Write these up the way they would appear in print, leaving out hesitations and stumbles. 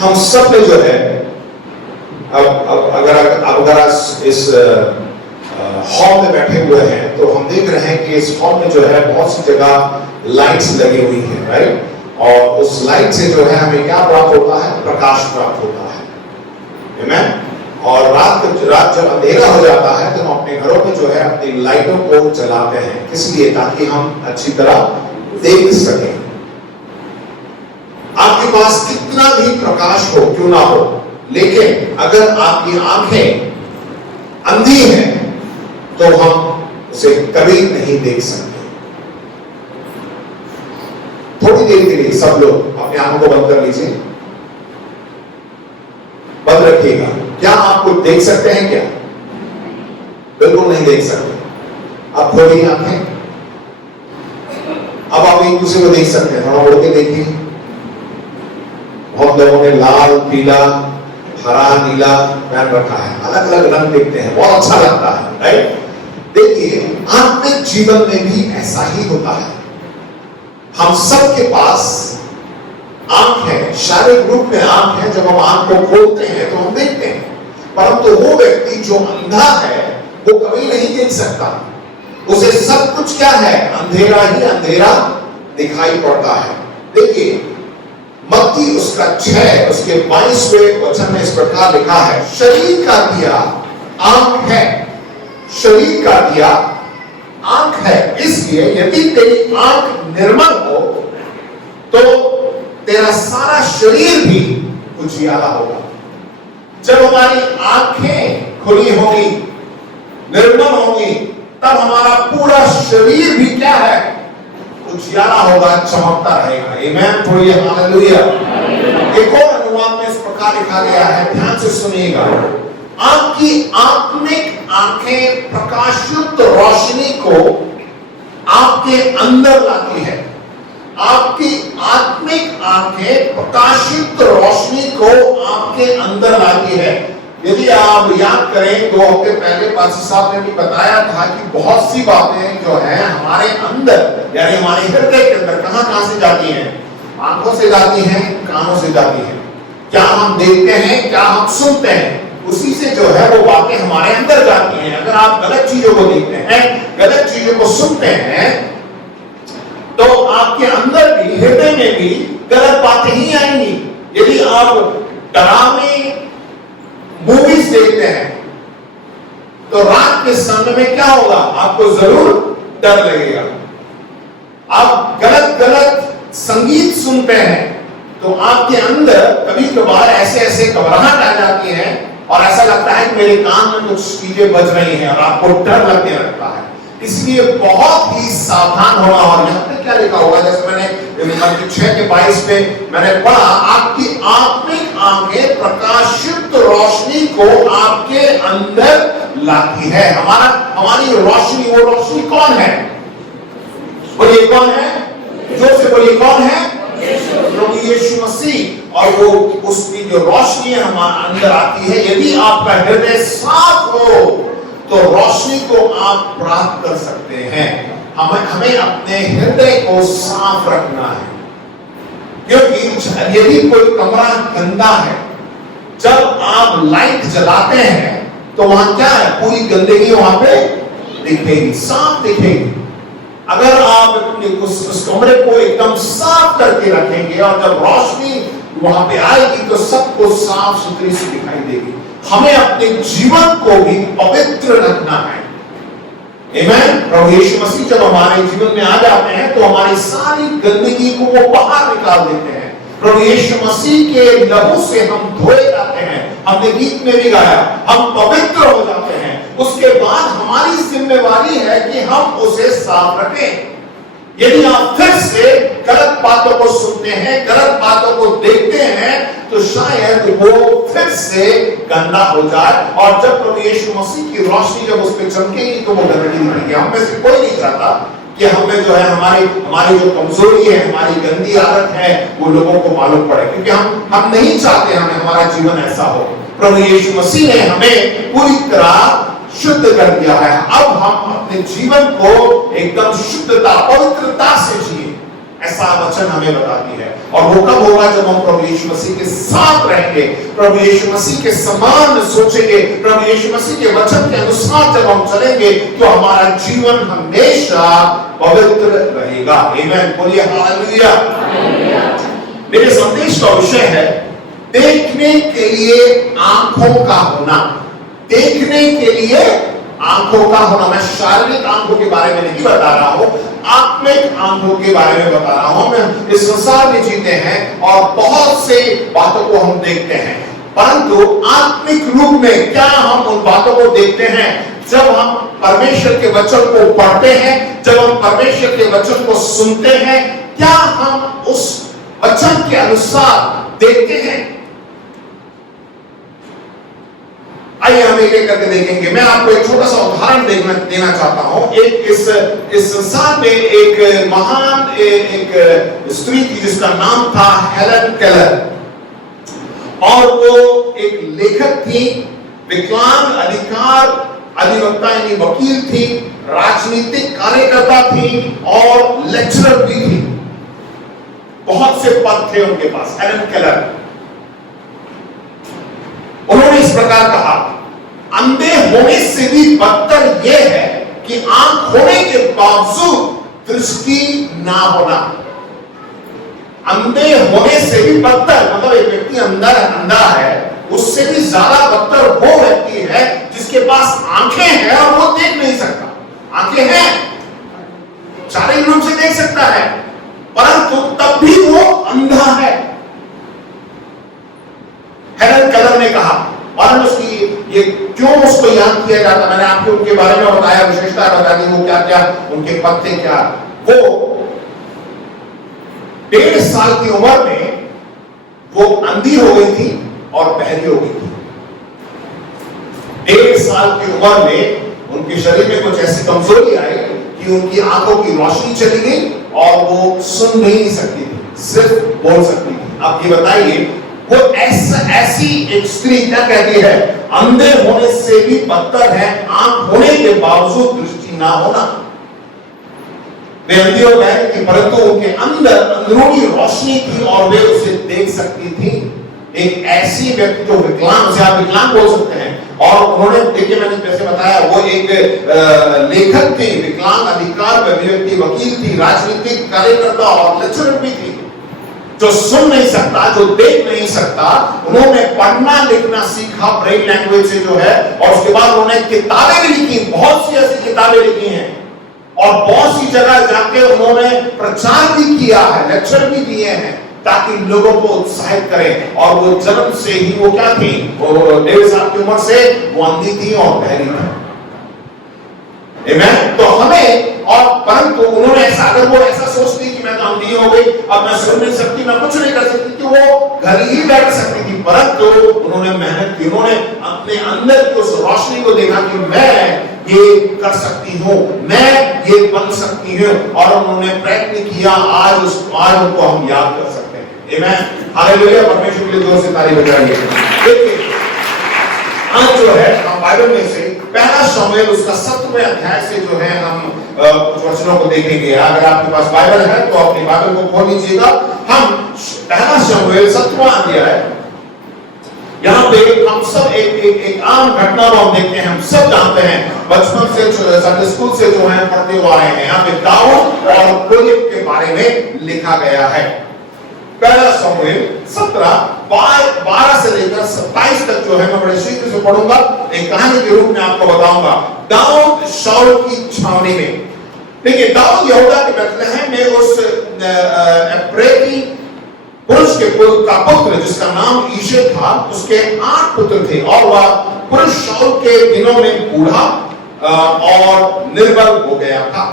हम सब में जो है, अब अगर इस हॉल में बैठे हुए हैं तो हम देख रहे हैं कि इस हॉल में जो है बहुत सी जगह लाइट्स लगी हुई है, राइट? और उस लाइट से जो है हमें क्या प्राप्त होता है? प्रकाश प्राप्त होता है, आमीन। और रात जब अंधेरा हो जाता है तो हम अपने घरों में जो है अपनी लाइटों को जलाते हैं, किस लिए? ताकि हम अच्छी तरह देख सकें। आपके पास कितना भी प्रकाश हो क्यों ना हो, लेकिन अगर आपकी आंखें अंधी हैं तो हम उसे कभी नहीं देख सकते। थोड़ी देर के लिए सब लोग अपने आंखों को बंद कर लीजिए, बंद रखिएगा। क्या आप कुछ देख सकते हैं क्या? बिल्कुल नहीं देख सकते। अब खोलिए आंखें। अब आप एक दूसरे को देख सकते हैं, थोड़ा उड़ के देखिए। बहुत लोगों ने लाल, पीला, हरा, नीला पहन रखा है, अलग अलग रंग दिखते हैं, बहुत अच्छा लगता है, राइट? देखिए, आत्मिक जीवन में भी ऐसा ही होता है। हम सबके पास आंख है, शारीरिक रूप में आंख है। जब हम आंख को खोलते हैं तो हम देखते हैं, परंतु वो व्यक्ति जो अंधा है वो कभी नहीं देख सकता। उसे सब कुछ क्या है? अंधेरा ही अंधेरा दिखाई पड़ता है। देखिए, मत्ती उसका 6 उसके 22वें वचन में इस प्रकार लिखा है, शरीर का दिया आंख है, शरीर का दिया आंख है, इसलिए यदि तेरी आंख निर्मल हो तो तेरा सारा शरीर भी उजियाला होगा। जब हमारी आंखें खुली होंगी, निर्मल होंगी, तब हमारा पूरा शरीर भी क्या है? उजियाला होगा, चमकता रहेगा। आमीन, बोलिए हालेलुया। एक और अनुवाद में इस प्रकार लिखा गया है, ध्यान से सुनिएगा। आपकी आत्मिक आंखें प्रकाशयुक्त रोशनी को आपके अंदर लाती है। आपकी आत्मिक आंखें प्रकाशयुक्त रोशनी को आपके अंदर लाती है। यदि आप याद करें, 2 हफ्ते पहले पास्टर साहब ने भी बताया था कि बहुत सी बातें जो है हमारे अंदर, यानी हमारे हृदय के अंदर कहां से जाती हैं? आंखों से जाती हैं, कानों से जाती हैं। क्या हम देखते हैं, क्या हम सुनते हैं, उसी से जो है वो बातें हमारे अंदर जाती हैं। अगर आप गलत चीजों को देखते हैं, गलत चीजों को सुनते हैं, तो आपके अंदर भी, हृदय में भी गलत बातें ही आएंगी। यदि आप डरावनी मूवीज देखते हैं तो रात के समय में क्या होगा? आपको जरूर डर लगेगा। आप गलत गलत संगीत सुनते हैं तो आपके अंदर कभी कभार ऐसे ऐसे घबराहट आ जाती है और ऐसा लगता है कि मेरे कान में कुछ चीजें बज रही हैं और आपको डर लगने लगता है। इसलिए बहुत ही सावधान होना। और यहाँ पे क्या लिखा होगा, जैसे मैंने मत्ती 6 के 22 में मैंने पढ़ा, आपकी आत्मिक आंखें प्रकाशयुक्त रोशनी को आपके अंदर लाती है। हमारी रोशनी, वो रोशनी कौन है? बोलिए कौन है? जोर से बोलिए कौन है? प्रभु यीशु मसीह। और वो उसकी जो रोशनी है हमारे अंदर आती है। यदि आपका हृदय साफ हो तो रोशनी को आप प्राप्त कर सकते हैं। हमें अपने हृदय को साफ रखना है, क्योंकि यदि कोई कमरा गंदा है, जब आप लाइट जलाते हैं तो वहां क्या है? पूरी गंदगी वहां पे दिखेगी, साफ दिखेगी। अगर आप उस कमरे को एकदम साफ करके रखेंगे और जब रोशनी वहां पे आएगी तो सबको साफ सुथरी सी दिखाई देगी। हमें अपने जीवन को भी पवित्र रखना है। आमीन। प्रभु यीशु मसीह जब हमारे जीवन में आ जाते हैं तो हमारी सारी गंदगी को वो बाहर निकाल देते हैं। प्रभु यीशु मसीह के लहू से हम धोए जाते हैं। हमने गीत में भी गाया, हम पवित्र हो जाते हैं। उसके बाद हमारी जिम्मेवारी है कि हम उसे साफ रखें। यदि आप फिर से गलत बातों को सुनते हैं, गलत बातों को देखते हैं, तो शायद वो फिर से गंदा हो जाए। और जब प्रभु यीशु मसीह की रोशनी जब उस पर चमकेगी तो वो गंदगी दिखेगी। हम में से कोई नहीं चाहता कि हमें जो है हमारी जो कमजोरी है, हमारी गंदी आदत है, वो लोगों को मालूम पड़े, क्योंकि हम नहीं चाहते हमारा जीवन ऐसा हो। प्रभु यीशु मसीह ने हमें पूरी तरह शुद्ध कर दिया है। अब हम अपने जीवन को एकदम शुद्धता, पवित्रता से जिए, ऐसा वचन हमें बताती है। और वो कब होगा? जब हम प्रभु यीशु मसीह के साथ रहेंगे, प्रभु यीशु मसीह के समान सोचेंगे, प्रभु यीशु मसीह के वचन के अनुसार जब हम चलेंगे तो हमारा जीवन हमेशा पवित्र रहेगा। आमीन, बोलिए हालेलुया। मेरे संदेश का विषय है देखने के लिए आंखों का होना। देखने के लिए आंखों का होना। मैं शारीरिक आंखों के बारे में नहीं बता रहा हूं, आत्मिक आंखों के बारे में बता रहा हूं। हम इस संसार में जीते हैं और बहुत से बातों को हम देखते हैं, परंतु आत्मिक रूप में क्या हम उन बातों को देखते हैं? जब हम परमेश्वर के वचन को पढ़ते हैं, जब हम परमेश्वर के वचन को सुनते हैं, क्या हम उस वचन के अनुसार देखते हैं? आइए हम एक एक करके देखेंगे। मैं आपको एक छोटा सा उदाहरण देना चाहता हूं। एक इस संसार में एक महान एक स्त्री थी जिसका नाम था हेलन केलर, और वो एक लेखक थी, विकलांग अधिवक्ता यानी वकील थी, राजनीतिक कार्यकर्ता थी और लेक्चरर भी थी। बहुत से पद थे उनके पास। हेलन केलर, उन्होंने इस प्रकार कहा, अंधे होने से भी बदतर यह है कि आंख होने के बावजूद दृष्टि ना होना। अंधे होने से भी बदतर, मतलब एक व्यक्ति अंधा है, उससे भी ज्यादा बदतर वो व्यक्ति है जिसके पास आंखें हैं और वो देख नहीं सकता। आंखें हैं, शारीरिक रूप से देख सकता है, परंतु तब भी वो अंधा है। हेलन केलर ने कहा, और उसकी ये क्यों उसको याद किया जाता, मैंने आपको उनके बारे में बताया, विशेषता बता दी, वो क्या क्या उनके पद थे क्या। वो 1.5 साल की उम्र में वो अंधी हो गई थी और बहरी हो गई थी। 1.5 साल की उम्र में उनके शरीर में कुछ ऐसी कमजोरी आई कि उनकी आंखों की रोशनी चली गई और वो सुन नहीं सकती थी, सिर्फ बोल सकती थी। आप ये बताइए, वो ऐसी एक स्त्री क्या कहती है, अंधे होने से भी बदतर है आंख होने के बावजूद दृष्टि ना होना। वे अंधी हो गए थी, परंतु उनके अंदर अंदरूनी रोशनी थी और वे उसे देख सकती थी। एक ऐसी व्यक्ति जो विकलांग, से आप विकलांग बोल सकते हैं, और उन्होंने, देखिए मैंने जैसे बताया, वो एक लेखक थे, विकलांग अधिकार व्यक्ति, वकील थी, राजनीतिक कार्यकर्ता और लेक्चरर भी थी। जो सुन नहीं सकता, जो देख नहीं सकता, उन्होंने पढ़ना लिखना सीखा ब्रेल लैंग्वेज से जो है, और उसके बाद उन्होंने किताबें भी लिखी, बहुत सी ऐसी किताबें लिखी हैं, और बहुत सी जगह जाके उन्होंने प्रचार भी किया है, लेक्चर भी दिए हैं, ताकि लोगों को उत्साहित करें। और वो जन्म से ही वो क्या थी, वो 1.5 साल की उम्र से वो अंधी थी और बहरी थी। आमीन। तो हमें, और परंतु उन्होंने ऐसा, अगर वो ऐसा सोचती कि मैं तो अंधी हो गई, अब मैं सुन नहीं सकती, मैं कुछ नहीं कर सकती, कि वो घर ही बैठ सकती थी, परंतु उन्होंने मेहनत की, उन्होंने अपने अंदर की उस रोशनी को देखा कि मैं ये कर सकती हूँ, मैं ये बन सकती हूँ, और उन्होंने प्रयत्न किया। आज उनको हम याद कर सकते हैं। आमीन, हालेलुया। परमेश्वर के लिए जोर से ताली बजाइए। देखिए, आज जो है हम बाइबल में से पहला शमूएल उसका 7वें अध्याय से जो है हम कुछ वचनों को देखेंगे। अगर आपके पास बाइबल है तो अपनी बाइबल को खोल लीजिएगा। हम पहला शमूएल 7वां अध्याय, यहाँ पे हम सब एक आम घटना को हम देखते हैं। हम सब जानते हैं, बचपन से संडे स्कूल से जो है पढ़ते हुए आए हैं। यहाँ पे दाऊद और गोलियत के बारे में लिखा गया है। पहला शमूएल 12 से लेकर 27 तक जो है मैं बड़े शीघ्र से पढ़ूंगा, एक कहानी के रूप में आपको बताऊंगा। दाऊद शाऊल की छावनी में। देखिए, दाऊद यहूदा के बैतलहम में उस एप्रेती पुरुष के का पुत्र जिसका नाम ईशे था, उसके 8 पुत्र थे, और वह पुरुष शाऊल के दिनों में बूढ़ा और निर्बल हो गया था।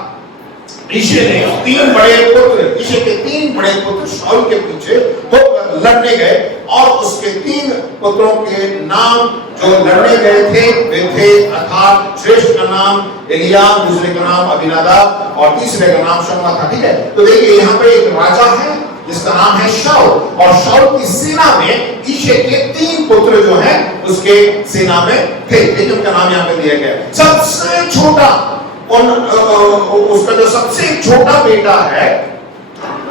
ईशे ने 3 बड़े पुत्र, ईशे के 3 बड़े पुत्र शाऊल के पीछे होकर लड़ने गए, और उसके 3 पुत्रों के नाम जो लड़ने गए थे वे थे, अर्थात श्रेष्ठ का नाम एलियाब, दूसरे का नाम अबीनादाब और तीसरे का नाम शम्मा था। ठीक है, तो देखिए यहाँ पे एक राजा है जिसका नाम है शाऊल, और शाऊल की सेना में ईशे के 3 पुत्र जो हैं उसके सेना में थे। लेकिन उनका नाम यहाँ पे दिया गया। सबसे छोटा उसका जो सबसे छोटा बेटा है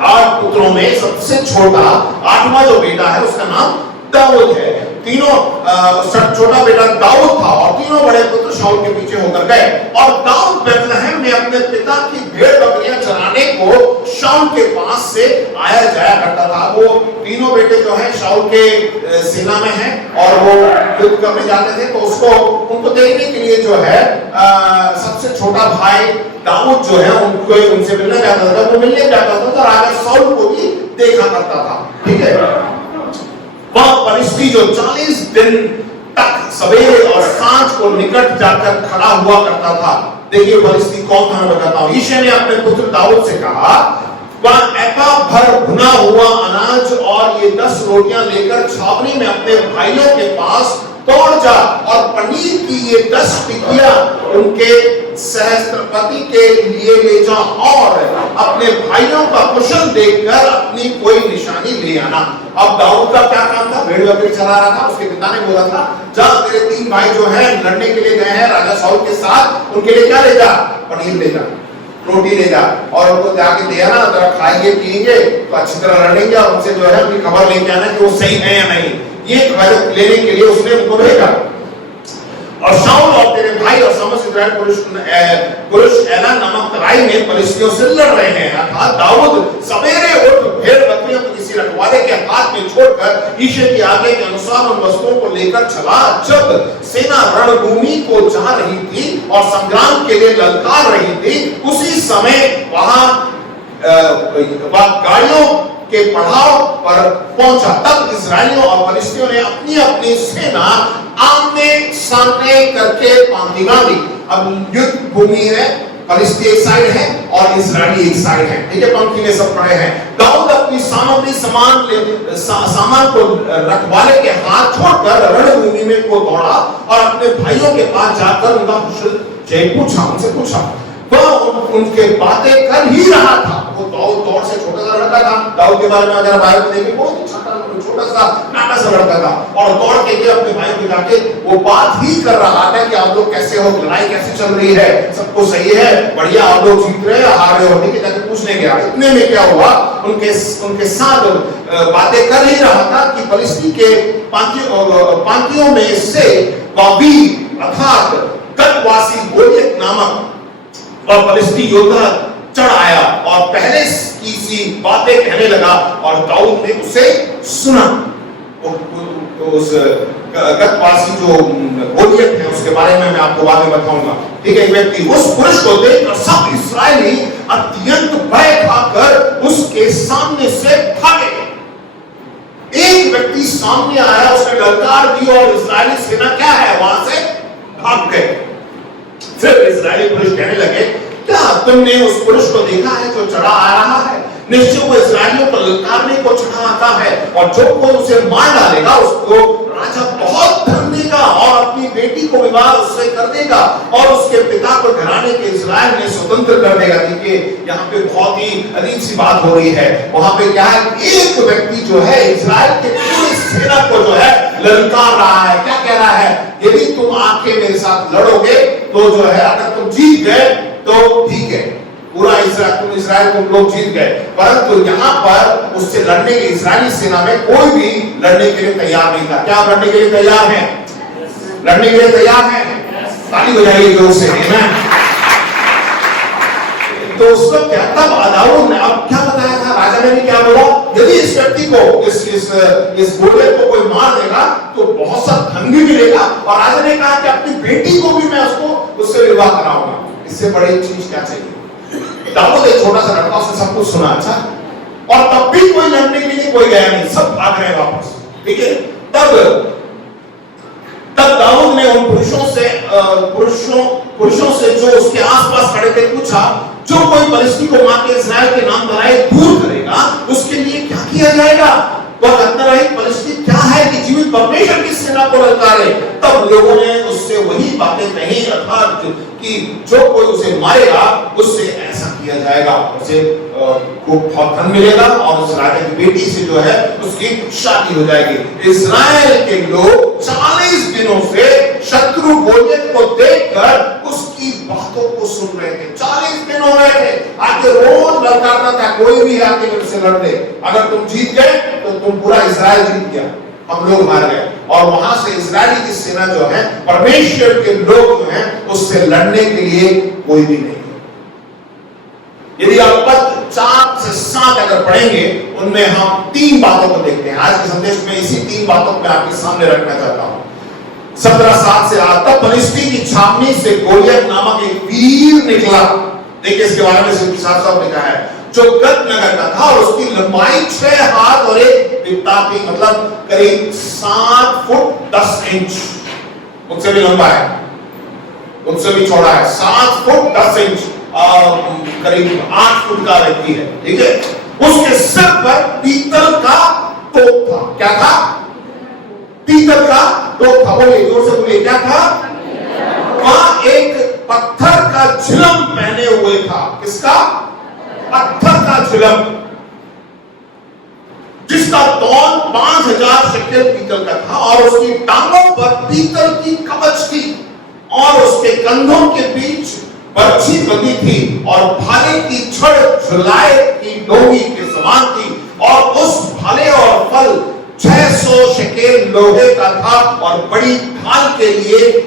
8 पुत्रों में सबसे छोटा 8वां जो बेटा है उसका नाम दाऊद है। तीनों छोटा बेटा दाऊद था और तीनों बड़े पुत्र शाऊल के पीछे होकर गए और दाऊद बैतलहम में अपने पिता की भेड़ बकरियां चराने को शाऊल के पास से आया जाया करता था। वो तीनों बेटे जो हैं शाऊल के सेना में हैं और वो युद्ध करने जाते थे, तो उसको उनको देखने के लिए जो है सबसे छोटा भाई दाऊद जो है उनको उनसे मिलने जाता था। वो मिलने जाता था तो राजा शाऊल को भी देखा करता था। ठीक है, वह फलिस्ती जो 40 दिन तक सवेरे और सांझ को निकट जाकर खड़ा हुआ करता था। देखिए फलिस्ती कौन था, मैं बताता हूं। यिशै ने अपने पुत्र दाऊद से कहा, वह एपा भर भुना हुआ अनाज और ये 10 रोटियां लेकर छावनी में अपने भाइयों के पास दौड़ जा और पनीर की ये 10 टिकिया उनके सहस्त्रपति के लिए ले जा और अपने भाइयों का कुशल देखकर अपनी कोई निशानी ले आना। अब दाऊद का क्या काम था? भेड़ बकरी चरा रहा था। उसके पिता ने बोला था, जा तेरे 3 भाई जो हैं लड़ने के लिए गए हैं राजा शाऊल के साथ, उनके लिए क्या ले जा? पनीर ले जा, रोटी ले जा और उनको जाके दे आना, जरा खाएंगे पिएंगे तो अच्छी तरह लड़ेंगे और उनसे जो है अपनी खबर लेके आना कि वो सही है या नहीं। ये खबर लेने के लिए उसने उनको भेजा। और शाऊल और तेरे भाई और समस्त इस्राएल पुरुष एला नामक तराई में फलिस्तियों से लड़ रहे हैं। अर्थात दाऊद सवेरे उठ भेड़ बकरियों को किसी रखवाले के हाथ में छोड़कर यिशै की आज्ञा के अनुसार उन वस्तुओं को लेकर चला। जब सेना रणभूमि को जा रही थी और संग्राम के लिए ललकार रही थी, उसी समय वहां गाड़ियों के पड़ाव पर पहुंचा। तब इस्राएलियों और फलिस्तियों ने अपनी अपनी सेना आमने सामने करके पांति बांधी। अब युद्ध भूमि है, फलिस्ती एक साइड है और इस्राएली एक साइड है। ठीक है, पंक्ति में सब पड़े हैं। दाऊद अपनी सामग्री सामान को रखवाले के हाथ छोड़कर रणभूमि में को दौड़ा और अपने भाइयों के पास जाकर उनका कुशल जय पूछा, उनसे पूछा। वह उनके बातें कर ही रहा था। वो दाऊद दौड़ से छोटा सा लड़का था। दाऊद के बारे में अगर भाई को देखें, बहुत छोटा सा नाटा सा लड़का था और दौड़ के गया अपने भाई को जाके वो बात ही कर रहा था कि आप लोग कैसे हो, लड़ाई कैसे चल रही है, सब कुछ सही है, बढ़िया, आप लोग जीत रहे हैं, हार रहे हो। ठीक है, जाके पूछने गया। इतने में क्या हुआ, उनके साथ बातें कर ही रहा था कि फलिस्ती के पांतियों में से वाबी अर्थात गतवासी गोलियत नामक और फलिस्ती योद्धा चढ़ आया और पहले की सी बातें कहने लगा और दाऊद ने उसे सुना। उस गतवासी जो गोलियत है उसके बारे में मैं आपको बाद में बताऊंगा। ठीक है, एक व्यक्ति उस पुरुष को देखकर सब इस्राएली अत्यंत भय खाकर उसके सामने से भागे। एक व्यक्ति सामने आया, उसने ललकार दी और इस्राएली सेना क्या है वहां से भाग गए। फिर इस्राएली पुरुष कहने लगे, क्या तुमने उस पुरुष को देखा है जो चढ़ा आ रहा है? निश्चय वो इस्राएलियों को ललकारने को चढ़ा आता है और जो कोई उसे मार डालेगा उसको राजा बहुत धन देगा और अपनी बेटी को विवाह उससे कर देगा और उसके पिता को घराने के इस्राएल में स्वतंत्र कर देगा। देखिए यहाँ पे बहुत ही अजीब सी बात हो रही है। वहां पे क्या है, एक व्यक्ति जो है इस्राएल के पूरी सेना को जो है ललकार रहा है। क्या कह रहा है, यदि तुम आके मेरे साथ लड़ोगे तो जो है अगर तुम जीत गए तो ठीक है, पूरा इस्राएल तुम लोग जीत गए। परंतु यहाँ पर उससे लड़ने के इस्राएली सेना में कोई भी लड़ने के लिए तैयार नहीं था। क्या लड़ने के लिए तैयार है? लड़ने के लिए तैयार है? ताली बजाइए जोर से। तो उसको क्या था, दाऊद ने अब क्या बताया था, राजा ने भी क्या बोला, यदि इस व्यक्ति को इस गोलियत को कोई मार देगा तो बहुत सा धन भी मिलेगा और राजा ने कहा कि अपनी बेटी को भी मैं उससे विवाह कराऊंगा। इससे बड़ी चीज क्या चाहिए? दाऊद एक छोटा सा लड़का, उसने सब कुछ सुना। अच्छा, और तब भी कोई लड़ने के लिए कोई गया नहीं, सब भाग रहे वापस। ठीक है, तब दाऊद ने उन पुरुषों से जो उसके आसपास खड़े थे पूछा, जो कोई फलिस्ती को मार के इस्राएल के नाम धराए दूर करेगा उसके लिए क्या किया जाएगा? वह रत्नरहित फलिस्ती क्या है कि जीवित परमेश्वर की सेना को ललकारे। तब लोगों ने उससे वही बातें कही, अर्थात कि जो कोई उसे मारेगा उससे ऐसा किया जाएगा, उसे बहुत धन मिलेगा और उस राजा की बेटी से जो है उसकी शादी हो जाएगी। इस्राएल के लोग 40 दिनों से शत्रु गोलियत को देखकर उसकी बातों को सुन रहे थे। 40 दिन हो रहे थे आके रोज ललकारता था, कोई भी आके मेरे से लड़ ले, अगर तुम जीत गए तो तुम पूरा इजराइल जीत गया, हम लोग हार गए। और वहां से इजरायली की सेना जो है, परमेश्वर के लोग जो हैं, उससे लड़ने के लिए कोई भी नहीं। यदि आप पद 4 से 7 अगर पढ़ेंगे, उनमें हम 3 बातों को देखते हैं। आज के संदेश में इसी 3 बातों को मैं आपके सामने रखना चाहता हूं। 17:7 से 8, तब फलिस्ती की छावनी से गोलियत नामक एक वीर निकला। देखिए इसके बारे में सिर्फ साफ लिखा है, जो गत नगर का था और उसकी लंबाई 6 हाथ और 1 बित्ता थी, मतलब करीब 7 फुट 10 इंच। मुझसे भी लंबा है, मुझसे भी चौड़ा है, 7 फुट 10 इंच, करीब 8 फुट का व्यक्ति है, ठीक है। उसके सिर पर पीतल का तोप था। क्या था? पीतल का तोप था। बोलिए, जोर से बोलिए, क्या था? वहां एक पत्थर का झिलम पहने हुए था। किसका? पत्थर का झिलम, जिसका तौल 5000 शेकेल पीतल का था, और उसकी टांगों पर पीतल की कवच थी, और उसके कंधों के बीच बर्छी बंधी थी, और भाले की छड़ झुलाए की डोरी के समान थी, और उस भाले और फल 600 शेकेल लोहे का था, और बड़ी ढाल के लिए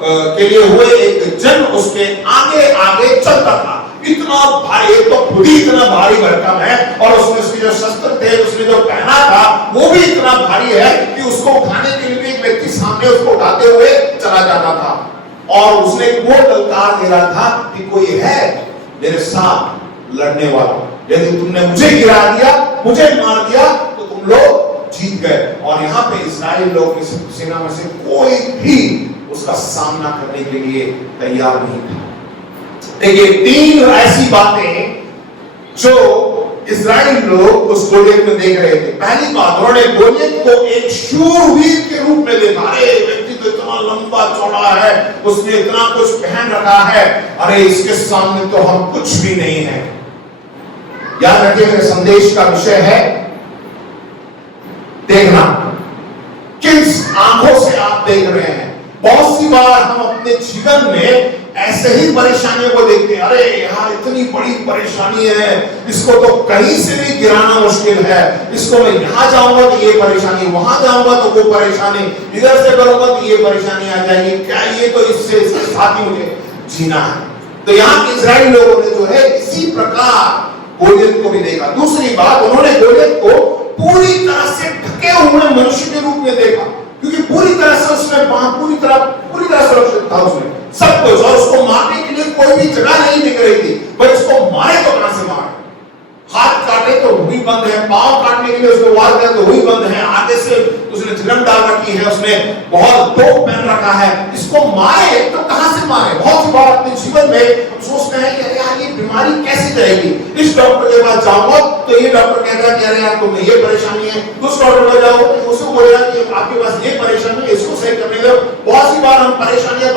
हुए एक जन उसके आगे आगे चलता था। इतना भारी, एक तो खुद ही इतना भारी भरकम है, और उसमें उसके जो शस्त्र थे, उसने जो पहना था, वो भी इतना भारी है कि उसको उठाने के लिए एक व्यक्ति सामने उसको उठाते हुए चला जाता था। और उसने वो ललकार दे रहा था कि कोई है मेरे साथ लड़ने वाला, यदि तुमने मुझे गिरा दिया, मुझे मार दिया, तो तुम लोग जीत गए। और यहाँ पे इस्राएल लोग में से, सेना में से कोई भी उसका सामना करने के लिए तैयार नहीं था। देखिए, 3 ऐसी बातें जो इस्राएल लोग उस गोलियत में देख रहे थे। पहली बात, उन्होंने गोलियत को एक शूरवीर के रूप में देखा। अरे व्यक्ति तो इतना लंबा चौड़ा है, उसने इतना कुछ पहन रखा है, अरे इसके सामने तो हम कुछ भी नहीं है। याद रखिए, मेरे संदेश का विषय है देखना, किस आंखों से आप देख रहे हैं। बहुत सी बार हम अपने जीवन में ऐसे ही परेशानियों को देखते हैं, अरे यार इतनी बड़ी परेशानी है, इसको तो कहीं से भी गिराना मुश्किल है, इसको मैं यहां जाऊंगा तो ये परेशानी, वहां जाऊंगा तो वो परेशानी, इधर से करूंगा तो ये परेशानी आ जाएगी, क्या ये तो इसके साथ ही मुझे जीना है। तो यहाँ के इजराइली लोगों ने जो है इसी प्रकार गोलियत को भी देखा। दूसरी बात, उन्होंने गोलियत को पूरी तरह से ढके हुए मनुष्य के रूप में देखा, क्योंकि पूरी तरह से उसमें पूरी तरह सुरक्षित था उसमें सब कुछ, और उसको मारने के लिए कोई भी जगह नहीं दिख रही थी। पर इसको मारे तो कहां से मारे? हाथ काटे तो वही बंद है, पांव काटने के लिए उसको वार करे तो वही बंद है, आगे से उसने झिलम डाल रखी है, उसने बहुत तोप पहन रखा है, इसको मारे तो कहां से मारे? बहुत सी बार अपने जीवन में हम सोचते हैं कि अरे यार ये बीमारी कैसे जाएगी, इस डॉक्टर के पास जाऊंगा तो ये डॉक्टर कहता है कि अरे यार तुम्हें ये परेशानी है, उस डॉक्टर के जाओ तो उसको बोलेगा कि आपके पास ये परेशानी है, इसको सही करने दो। बहुत सी बार हम परेशानियां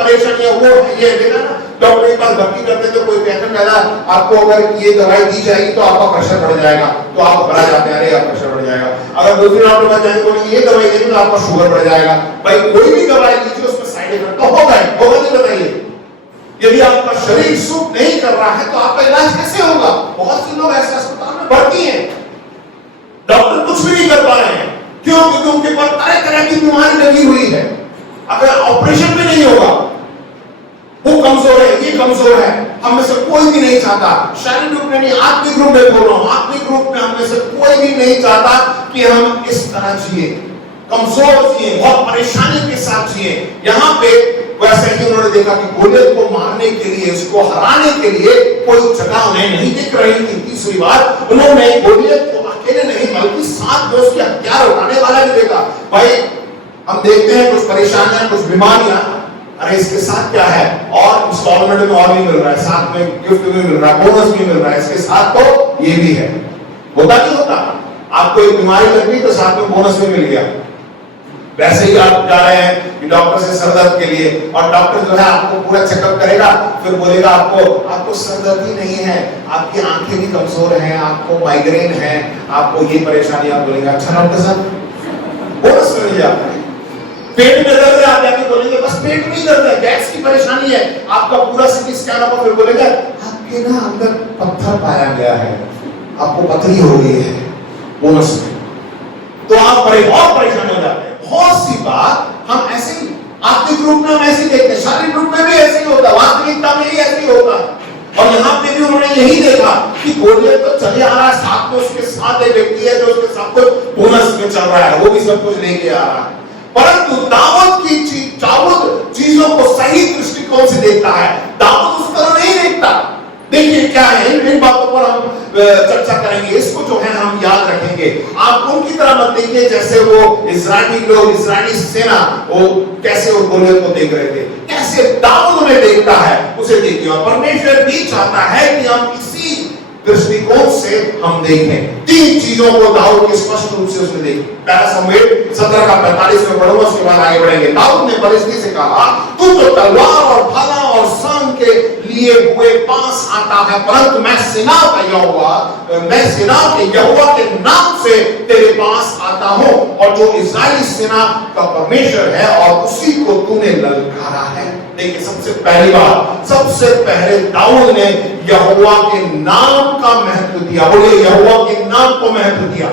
वो ये देखा ना, डॉक्टर के पास भर्ती करते तो कोई पेशेंट कहता आपको अगर ये दवाई दी जाएगी तो आपका प्रेशर बढ़ जाएगा, तो आप घबरा जाते हैं, अरे आपका प्रेशर बढ़ जाएगा। अगर दूसरे डॉक्टर के पास जाएंगे तो ये दवाई देंगे तो आपका शुगर बढ़ जाएगा। भाई कोई भी दवाई लीजिए उसमें साइड इफेक्ट तो होगा नहीं बताइए। यदि आपका शरीर सूट नहीं कर रहा है तो आपका इलाज कैसे होगा? बहुत से लोग ऐसे अस्पताल में भर्ती हैं, डॉक्टर कुछ भी नहीं कर पा रहे हैं, क्यों? क्योंकि उनके पास तरह तरह की बीमारी लगी हुई है। अगर ऑपरेशन भी नहीं होगा, वो कमजोर है, ये कमजोर है, हम में से कोई भी नहीं चाहता, शारीरिक रूप में नहीं, आत्मिक रूप में बोल रहा हूं, आत्मिक रूप में हम में से कोई भी नहीं चाहता कि हम इस तरह जिए, कमजोर जिए, बहुत परेशानी के साथ जिए। यहाँ पे वैसे ही उन्होंने देखा कि गोलियत को मारने के लिए, उसको हराने के लिए कोई जगह उन्हें नहीं दिख रही थी। तीसरी बात, उन्होंने गोलियत को अकेले नहीं बल्कि 7 दोस्त के हथियार उठाने वाला भी देखा। भाई हम देखते हैं कुछ परेशानियां, कुछ बीमारियां, अरे इसके साथ क्या है, और इंस्टॉलमेंट में और भी मिल रहा है, साथ में गिफ्ट भी मिल रहा है, बोनस भी मिल रहा है, इसके साथ तो ये भी है। होता नहीं होता? आपको एक बीमारी लग गई तो साथ में बोनस भी मिल गया। वैसे ही आप जा रहे हैं डॉक्टर से सर दर्द के लिए, और डॉक्टर जो है आपको पूरा चेकअप करेगा, फिर बोलेगा आपको सर दर्द ही नहीं है, आपकी आंखें भी कमजोर हैं, आपको माइग्रेन है, आपको ये परेशानी, आप बोलेंगे अच्छा डॉक्टर साहब बोनस मिल जाता है। पेट में दर्द है, आप बोलेंगे बस पेट में दर्द है, गैस की परेशानी है, आपका पूरा सीटी स्कैन होगा, फिर बोलेगा आपके आपके ना अंदर पत्थर पाया गया है, आपको पथरी हो गई है बोनस में, तो आप बहुत परेशान हो जाते हैं। बहुत सी बात हम ऐसे ही आत्मिक रूप में हम ऐसे देखते हैं, शारीरिक रूप में भी ऐसे ही होता है, वास्तविकता में भी ऐसे ही होता है। और यहाँ पे भी उन्होंने यही देखा कि गोलियत तो चले आ रहा है, साथ में उसके साथ एक व्यक्ति है जो उसके सब कुछ बोनस में चल रहा है, वो भी सब कुछ लेके आ रहा है। परंतु दाऊद चीजों को सही दृष्टिकोण से देखता है, दाऊद उस तरह नहीं देखता। देखिए क्या है, इन बातों पर हम चर्चा करेंगे, इसको जो है हम याद रखेंगे। आप उनकी तरह मत देखिए जैसे वो इजरायली सेना वो कैसे वो गोलियत को देख रहे थे, कैसे दाऊद उन्हें देखता है उसे देखिए। और परमेश्वर भी चाहता है कि हम इसी दृष्टिकोण से हम देखें। तीन चीजों को दाऊद के स्पष्ट रूप से उसने देखी। पहला शमूएल 17 का 45 में पढ़ूंगा, उसके बाद आगे बढ़ेंगे। दाऊद ने फलिस्ती से कहा, तू तो तलवार और भाला और सांग के लिए हुए पास आता है, परंतु मैं सेना के यहोवा के नाम से तेरे पास आता हूं, और जो इस्राएली सेना का परमेश्वर है और उसी को तूने ललकारा है। देखिए सबसे पहली बात, सबसे पहले दाऊद ने यहोवा के नाम का महत्व दिया। बोलिए यहोवा के नाम को महत्व दिया।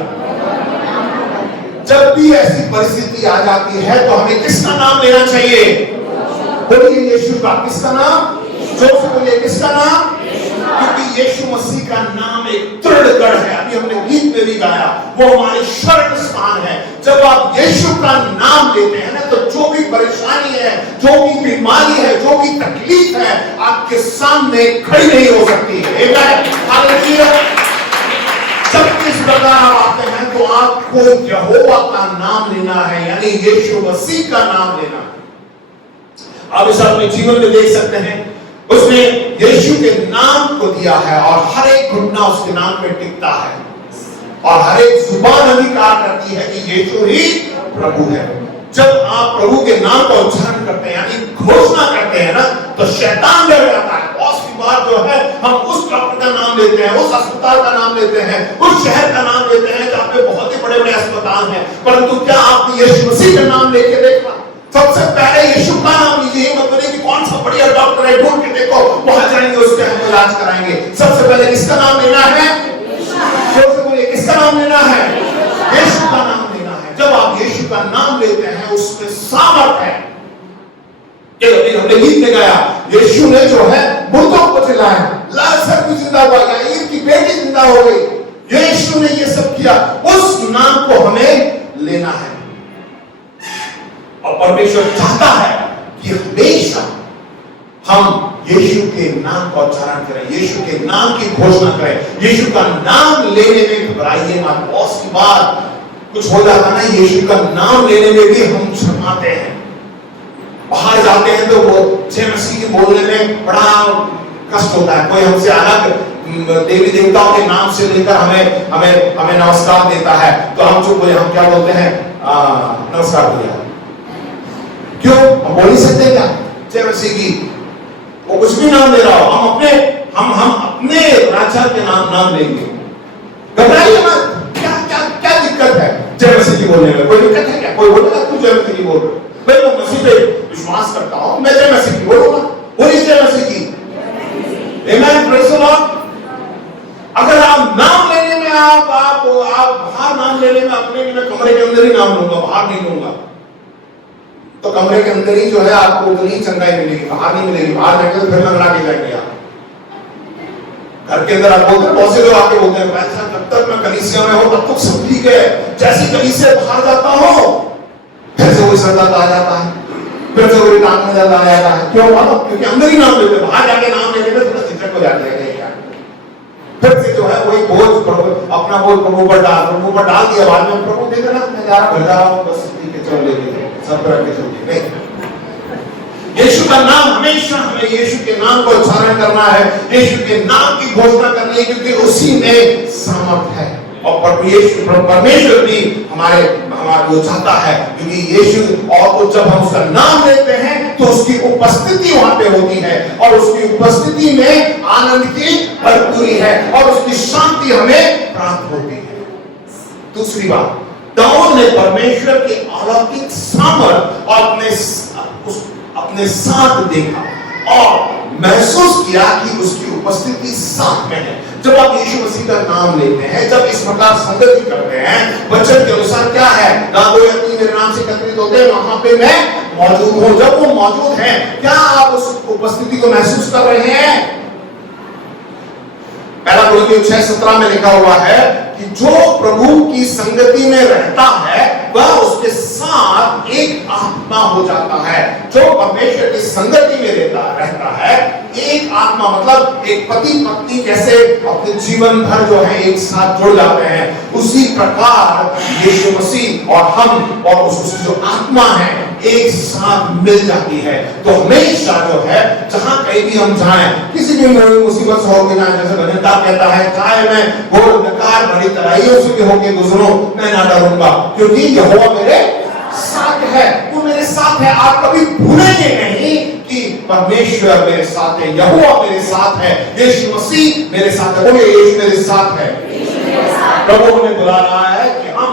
जब भी ऐसी परिस्थिति आ जाती है तो हमें किसका नाम लेना चाहिए? बोलिए यीशु का। किसका नाम? जोर से बोलिए किसका नाम? क्योंकि यीशु मसीह का नाम एक दृढ़ गढ़ है। अभी हमने गीत में भी गाया, वो हमारे शरण स्थान है। जब आप यीशु का नाम लेते हैं ना, तो जो भी परेशानी है, जो भी बीमारी है, जो भी तकलीफ है, आपके सामने खड़ी नहीं हो सकती है। हालेलुया। जब इस प्रकार आप आते हैं तो आपको यहोवा का नाम लेना है, यानी यीशु मसीह का नाम लेना है। आप इसे अपने जीवन में देख सकते हैं, उसने यीशु के नाम को दिया है और हर एक घुटना उसके नाम पे टिकता है और हर एक जुबान अधिकार करती है कि यीशु ही प्रभु है। जब आप प्रभु के नाम का उच्चारण करते हैं, यानी घोषणा करते हैं ना, तो शैतान डर जाता है। बहुत सी बार जो है हम उस डॉक्टर का नाम लेते हैं, उस अस्पताल का नाम लेते हैं, उस शहर का नाम लेते हैं जहाँ पे बहुत ही बड़े बड़े अस्पताल हैं, परंतु क्या आपने यीशु मसीह का नाम लेके देखा? सबसे पहले यीशु का नाम लीजिए। मतलब कि कौन सा बढ़िया डॉक्टर है, ढूंढ के देखो, वहां जाएंगे, उसके हम इलाज कराएंगे। सबसे पहले किसका नाम लेना है? किसका नाम लेना है? यीशु का नाम लेना है। जब आप यीशु का नाम लेते हैं उसमें सामर्थ है। हमने गीत में गाया, यीशु ने जो है मुर्दों को जिलाया, लाजर भी जिंदा हुआ, याईर की बेटी जिंदा हो गई। यीशु ने ये सब किया, उस नाम को हमें लेना है। और परमेश्वर चाहता है कि हमेशा हम यीशु के नाम का उच्चारण करें, यीशु के नाम की घोषणा करें। यीशु का नाम लेने में घबराइए मत। बहुत सी बार कुछ हो जाता है, यीशु का नाम लेने में भी हम शर्माते हैं। बाहर जाते हैं तो वो जय मसीह बोलने में बड़ा कष्ट होता है। कोई हमसे अलग देवी देवताओं के नाम से लेकर हमें नमस्कार देता है तो हम चुप हो, हम क्या बोलते हैं? नमस्कार भैया। क्यों? हम बोल नहीं सकते क्या जय मसीह की? वो कुछ भी नाम ले रहा हो, हम अपने राजा के नाम लेंगे। घबराइए मत। क्या दिक्कत है जय मसीह की बोलने में? कोई दिक्कत है क्या? कोई बोलेगा तू जय मसीह की बोल रहे? मैं तो मसीह पे विश्वास करता हूं, मैं जय मसीह की बोलूंगा। बोलिए जय मसीह की। आमेन, प्रेज़ द लॉर्ड। अगर आप नाम लेने में आप बाहर नाम लेने में अपने लिए, कमरे के अंदर ही नाम लूंगा, बाहर नहीं लूंगा, तो कमरे के अंदर ही जो है आपको उतनी ही चंगाई मिलेगी, बाहर नहीं मिलेगी। बाहर जाके तो फिर लंगड़ा के जाएंगे आप। घर के अंदर आप बोलते हैं, बहुत से लोग आके बोलते हैं, वैसा जब तक मैं कलीसिया में हूं तब तक सब ठीक है, जैसी कलीसिया बाहर जाता हूं फिर से वही सरदार आ जाता है, फिर से वही काम में ज्यादा आ जाता है। क्यों? क्योंकि अंदर ही नाम लेते, बाहर जाके नाम लेने में थोड़ा झिझक हो जाते हैं। फिर से जो है वही बोझ अपना बोझ प्रभु पर डाल दिया। बाद में प्रभु देख ना, मैं जा रहा हूं, बस ठीक है, चल लेके सब तरह के चलते नहीं। यीशु का नाम, हमेशा हमें यीशु के नाम का उच्चारण करना है, यीशु के नाम की घोषणा करनी है, क्योंकि उसी में सामर्थ है। और परमेश्वर भी हमारे को चाहता है, क्योंकि यीशु और जब हम उसका नाम लेते हैं तो उसकी उपस्थिति वहां पे होती है और उसकी उपस्थिति में आनंद की भरपूरी है और उसकी शांति हमें प्राप्त होती है। दूसरी बात, दाऊद ने परमेश्वर के अलौकिक सामर्थ और अपने साथ देखा और महसूस किया कि उसकी उपस्थिति साथ में है। जब आप यीशु मसीह का नाम लेते हैं, जब इस प्रकार संगति करते हैं, वचन के अनुसार क्या है, ना 2 या 3 मेरे नाम से एकत्रित होते हैं वहां पे मैं मौजूद हूं। जब वो मौजूद है, क्या आप उस उपस्थिति को महसूस कर रहे हैं? पहला कुरिन्थियों 6:17 में लिखा हुआ है कि जो प्रभु की संगति में रहता है वह उसके साथ एक आत्मा हो जाता है। जो परमेश्वर की संगति में रहता है, एक आत्मा मतलब एक पति पत्नी कैसे अपने जीवन भर जो है एक साथ जुड़ जाते हैं, उसी प्रकार यीशु मसीह और हम और उसकी जो आत्मा है एक साथ मिल जाती है। तो हमेशा जो है जहां कहीं भी हम जाएं, किसी भी मुसीबत से होके जाए, जैसे भजनकार कहता है, चाहे मैं घोर अंधकार भरी तराइयों से भी होके गुजरूं, मैं ना डरूंगा, क्योंकि यहोवा मेरे साथ है। वो मेरे साथ है। आप कभी भूलेंगे नहीं कि परमेश्वर मेरे साथ है, यहोवा मेरे साथ है, यीशु मसीह मेरे साथ है। बोलिए, यीशु मेरे साथ है। प्रभु हमें बुला रहा है कि हम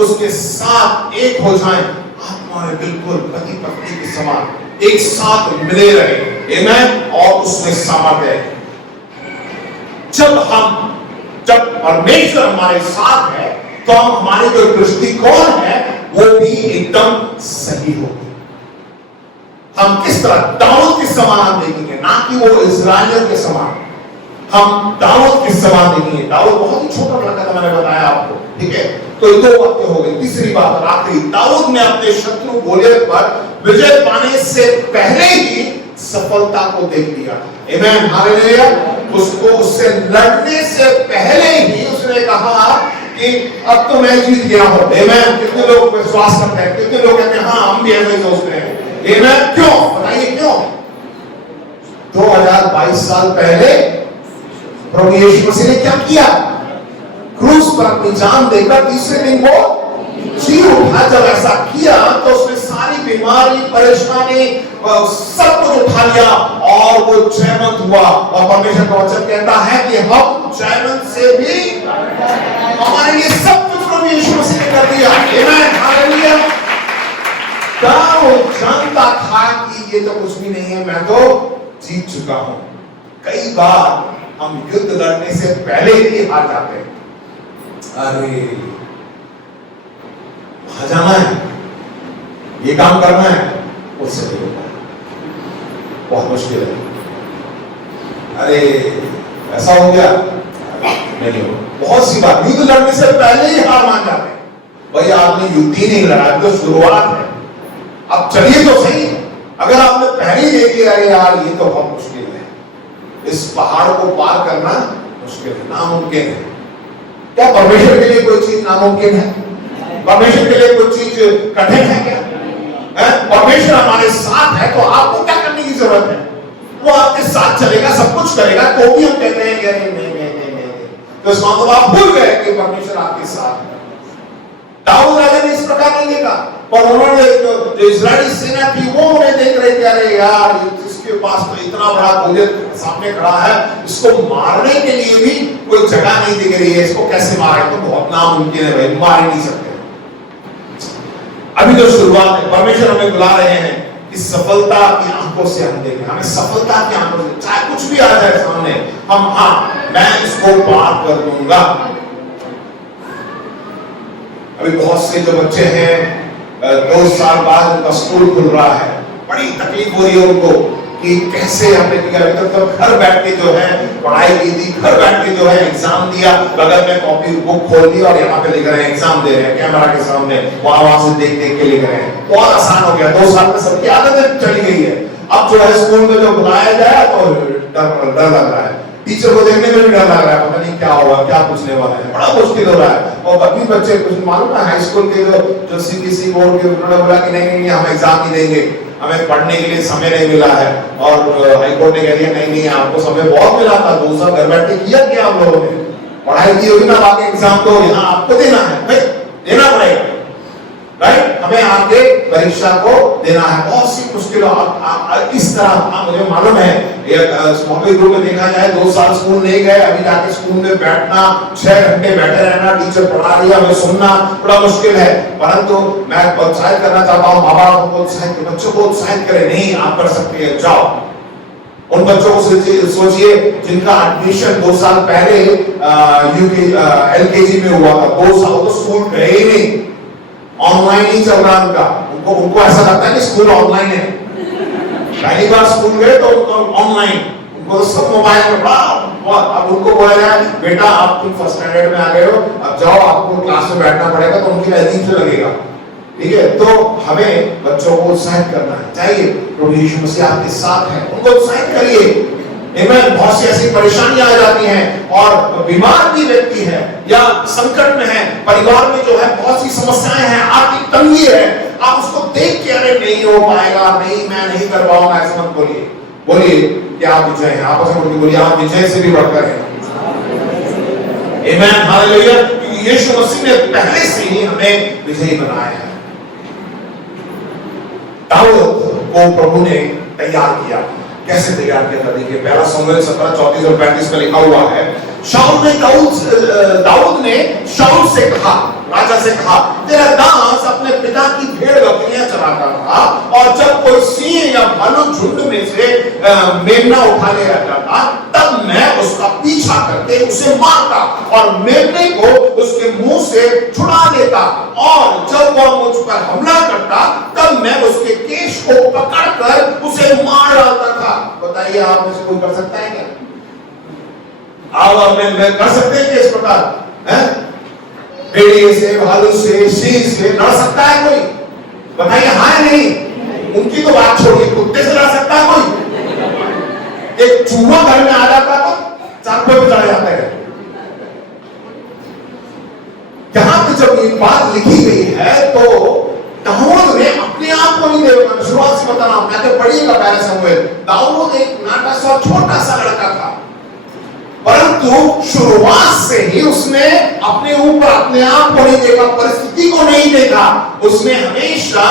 उसके साथ एक हो जाएं, आत्मा में बिल्कुल पति पत्नी के समान एक साथ मिले रहे। आमीन। और उसमें सामर्थ्य है। जब परमेश्वर हमारे साथ है तो हमारी जो दृष्टिकोण है वो भी एकदम सही होगी। हम किस तरह दाऊद के समान देखेंगे, ना कि वो इस्राएलियों के समान। हम दाऊद के समान देखेंगे। दाऊद बहुत ही छोटा लड़का था, मैंने बताया आपको, ठीक है। तो 2 बातें हो गई। तीसरी बात और आखिरी, दाऊद ने अपने शत्रु गोलियत पर विजय पाने से पहले ही सफलता को देख लिया। आमीन, हालेलुया। उससे लड़ने से पहले ही उसने कहा कि अब तो मैं जीत गया हूं। आमीन। कितने लोग विश्वास करते हैं, कितने लोग कहते हैं हाँ हम भी ऐसे सोचते हैं। आमीन। क्यों बताइए क्यों? 2022 साल पहले प्रभु यीशु मसीह ने क्या किया? क्रूस पर अपनी जान देकर तीसरे दिन वो जी उठा। जब ऐसा किया तो उसने सारी बीमारी, परेशानी सब कुछ उठा लिया और वो जयवंत हुआ। और परमेश्वर का वचन कहता है कि हम जयवंत से भी हमारे लिए सब कुछ प्रभु यीशु मसीह ने कर दिया। आमीन, हालेलुया। दाऊद जानता था कि ये तो कुछ भी नहीं है, मैं तो जीत चुका हूं। कई बार हम युद्ध लड़ने से पहले ही हार जाते हैं। अरे वहां जाना है, ये काम करना है, उससे नहीं होता, बहुत मुश्किल है। अरे ऐसा हो गया, नहीं हो। बहुत सी बात युद्ध लड़ने से पहले ही हार मान जाते हैं। भाई आपने युद्ध ही नहीं लड़ा, तो शुरुआत है, अब चलिए तो सही। अगर आपने पहले ही देख लिया यार ये तो बहुत मुश्किल है, इस पहाड़ को पार करना मुश्किल है, नामुमकिन है। क्या परमेश्वर के लिए कोई चीज नामुमकिन है? परमेश्वर के लिए कोई चीज कठिन है क्या? परमेश्वर हमारे साथ है तो आपको क्या करने की जरूरत है? वो आपके साथ चलेगा, सब कुछ करेगा। तो भी हम कहते हैं कि नहीं, तो इसका मतलब आप भूल गए कि परमेश्वर आपके साथ है। दाऊद राजा ने इस प्रकार नहीं देखा, पर उन्होंने जो इजरायली सेना थी वो उन्हें देख रहे थे, अरे यार इसके पास तो इतना बड़ा गोलियत सामने खड़ा है, इसको मारने के लिए भी कोई जगह नहीं दिख रही है, इसको कैसे मारे? तो बहुत नामुमकिन है भाई, मार ही नहीं सकते। अभी तो शुरुआत है। परमेश्वर हमें बुला रहे हैं कि सफलता की आंखों से हम देखें, हमें सफलता की आंखों से, चाहे कुछ भी आ जाए सामने, हम मैं इसको पार कर दूंगा। अभी बहुत से जो बच्चे हैं 2 साल बाद उनका स्कूल खुल रहा है, बड़ी तकलीफ हो रही है उनको कि कैसे हमने किया। अभी तक तो घर बैठ के जो है पढ़ाई की थी, घर बैठ के जो है एग्जाम दिया, बगल में कॉपी बुक खोल दी और यहाँ पे लिख रहे हैं, एग्जाम दे रहे हैं कैमरा के सामने, वहां से देख देख के लिख रहे हैं। बहुत आसान हो गया, 2 साल में सबकी आदत चली गई है। अब जो है स्कूल में जो बुलाया जाए तो डर लग रहा है, टीचर को देखने में भी डर लग रहा है, पता नहीं क्या होगा, क्या पूछने वाला है, बड़ा मुश्किल हो रहा है। और बाकी बच्चे कुछ मालूम है, हाई स्कूल के जो सीबीएसई बोर्ड के उन्होंने बोला कि नहीं हम एग्जाम नहीं देंगे, हमें पढ़ने के लिए समय नहीं मिला है। और हाईकोर्ट ने कह दिया नहीं आपको समय बहुत मिला था, 2 साल घर बैठ के किया क्या हम लोगों ने, पढ़ाई की होगी ना, बाकी एग्जाम तो यहाँ आपको देना है, भाई देना पड़ेगा, राइट? हमें आगे परीक्षा को देना है। बहुत सी मुश्किल इस तरह मुझे मालूम है, स्वाभाविक रूप में देखा जाए 2 साल स्कूल नहीं गए, अभी जाके स्कूल में बैठना, 6 घंटे बैठे रहना, टीचर पढ़ा रही है, हमें सुनना बड़ा मुश्किल है। परंतु मैं प्रोत्साहित करना चाहता हूँ, माँ बाप को उत्साहित, बच्चों को उत्साहित करें, नहीं आप कर सकते हैं, जाओ उन बच्चों को सोचिए जिनका एडमिशन 2 साल पहले एलकेजी में हुआ था, 2 साल तो स्कूल गए ही नहीं, ऑनलाइन ही चल रहा उनका। उनको ऐसा लगता है कि स्कूल ऑनलाइन है। पहली बार स्कूल गए तो ऑनलाइन, उनको तो सब मोबाइल में बड़ा। अब उनको बोला जाए बेटा आप तुम फर्स्ट स्टैंडर्ड में आ गए हो, अब जाओ आपको क्लास में बैठना पड़ेगा, तो उनके लिए अजीब से लगेगा। ठीक है, तो हमें बच्चों को उत्साहित करना चाहिए। प्रभु यीशु मसीह आपके साथ है, उनको उत्साहित करिए। आमीन। बहुत सी ऐसी परेशानियां आ जाती हैं और बीमार भी व्यक्ति है या संकट में है, परिवार में जो है बहुत सी समस्याएं हैं, आर्थिक तंगी है, आप उसको देख के अरे नहीं हो पाएगा, नहीं मैं नहीं कर पाऊंगा, ऐसा मत बोलिए। बोलिए कि आप विजय हैं, आपस में बोलिए आप विजय से भी बढ़कर हैं। आमीन, हालेलुया। यीशु मसीह ने पहले से ही हमें विजयी बनाया है। दाऊद को प्रभु ने तैयार किया। कैसे तैयार किया था? देखिए, पहला शमूएल 17:34 और 35 में लिखा हुआ है, दाऊद ने शाऊल से कहा, राजा से कहा, तेरा दास अपने पिता की भेड़ बकरियां चराता था, और जब कोई सिंह या भालू झुंड में से मेमना उठा ले आता था, तब मैं उसका पीछा करके उसे मारता और मेमने को उसके मुंह से छुड़ा लेता, और जब वह मुझ पर हमला करता तब मैं उसके केश को पकड़कर उसे मार डालता था। बताइए, आप में से कोई कर सकता है क्या? आप में कर सकते हैं इस प्रकार? भेड़िए से, भालू से, सिंह से लड़ सकता है कोई? बताइए हाँ या नहीं? उनकी तो बात छोड़िए, कुत्ते से लड़ सकता है कोई? एक चूहा घर में आ जाता तो चाकू पे चढ़ जाता है। यहां पे जब ये बात लिखी गई है तो दाऊद ने अपने आप को नहीं देखा। शुरुआत से बता रहा हूं, मैं तो पढ़िएगा पहले शमूएल। दाऊद एक नाटा सा छोटा सा लड़का था, परंतु शुरुआत से ही उसने अपने ऊपर अपने आप को नहीं देखा, परिस्थिति को नहीं देखा। उसने हमेशा